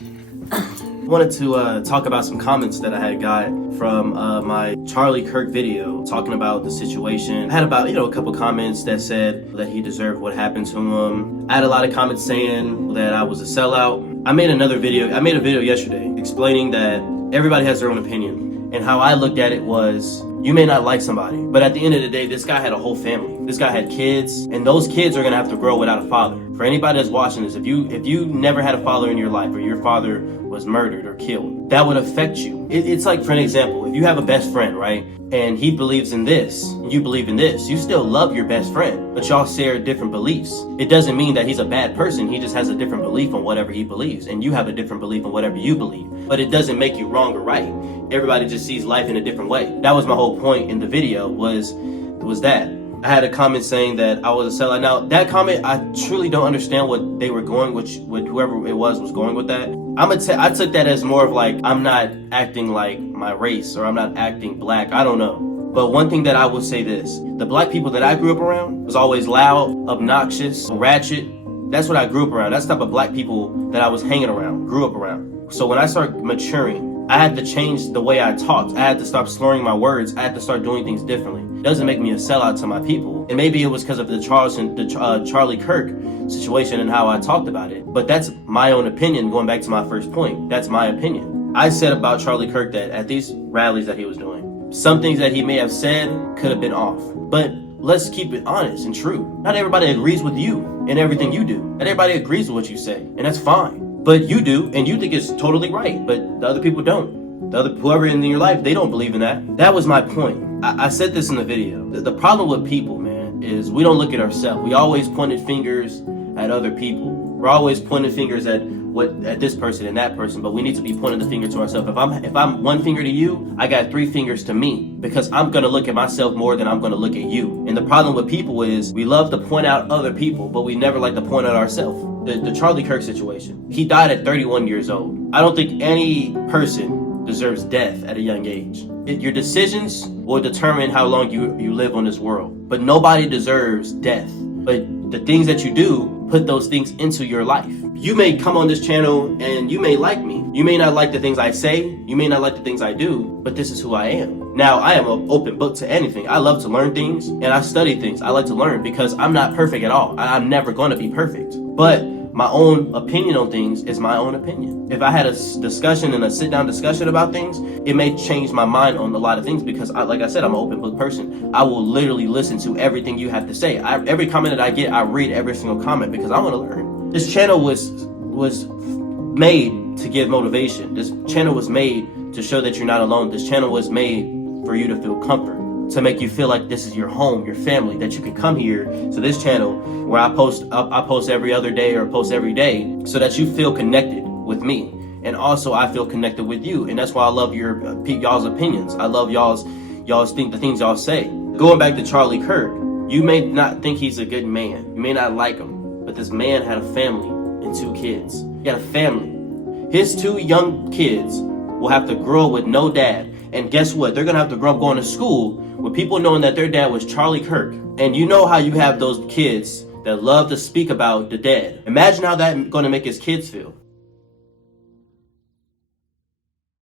Wanted to talk about some comments that I had got from my Charlie Kirk video talking about the situation. I had about, a couple comments that said that he deserved what happened to him. I had a lot of comments saying that I was a sellout. I made a video yesterday explaining that everybody has their own opinion, and how I looked at it was, you may not like somebody, but at the end of the day, this guy had a whole family. This guy had kids, and those kids are gonna have to grow without a father. For anybody that's watching this, if you never had a father in your life, or your father was murdered or killed, that would affect you. It's like, for an example, if you have a best friend, right? And he believes in this, and you believe in this, you still love your best friend, but y'all share different beliefs. It doesn't mean that he's a bad person, he just has a different belief on whatever he believes, and you have a different belief on whatever you believe. But it doesn't make you wrong or right. Everybody just sees life in a different way. That was my whole point in the video, was that. I had a comment saying that I was a sellout. Now, that comment, I truly don't understand what they were going with whoever it was going with that. I took that as more of like, I'm not acting like my race, or I'm not acting black. I don't know. But one thing that I will say this, the black people that I grew up around was always loud, obnoxious, ratchet. That's what I grew up around. That's the type of black people that I was hanging around, grew up around. So when I started maturing, I had to change the way I talked. I had to stop slurring my words. I had to start doing things differently. It doesn't make me a sellout to my people. And maybe it was because of the Charlie Kirk situation and how I talked about it. But that's my own opinion, going back to my first point. That's my opinion. I said about Charlie Kirk that at these rallies that he was doing, some things that he may have said could have been off. But let's keep it honest and true. Not everybody agrees with you in everything you do. Not everybody agrees with what you say, and that's fine. But you do, and you think it's totally right, but the other people don't. Whoever in your life, they don't believe in that. That was my point. I said this in the video. The problem with people, man, is we don't look at ourselves. We always pointed fingers at other people. We're always pointing fingers at this person and that person, but we need to be pointing the finger to ourselves. If I'm one finger to you, I got three fingers to me, because I'm gonna look at myself more than I'm gonna look at you. And the problem with people is we love to point out other people, but we never like to point out ourselves. The Charlie Kirk situation, he died at 31 years old. I don't think any person deserves death at a young age. Your decisions will determine how long you live on this world, but nobody deserves death. But the things that you do, put those things into your life. You may come on this channel and you may like me. You may not like the things I say, you may not like the things I do, but this is who I am. Now, I am an open book to anything. I love to learn things, and I study things. I like to learn because I'm not perfect at all. I'm never going to be perfect. But my own opinion on things is my own opinion. If I had a discussion and a sit-down discussion about things, it may change my mind on a lot of things, because like I said, I'm an open book person. I will literally listen to everything you have to say. Every comment that I get, I read every single comment, because I want to learn. This channel was made to give motivation. This channel was made to show that you're not alone. This channel was made for you to feel comfort, to make you feel like this is your home, your family, that you can come here to this channel where I post every other day, or post every day, so that you feel connected with me. And also I feel connected with you. And that's why I love y'all's opinions. I love y'all's the things y'all say. Going back to Charlie Kirk, you may not think he's a good man. You may not like him, but this man had a family and 2 kids. He had a family. His 2 young kids will have to grow up with no dad. And guess what? They're gonna have to grow up going to school with people knowing that their dad was Charlie Kirk. And you know how you have those kids that love to speak about the dead. Imagine how that's gonna make his kids feel.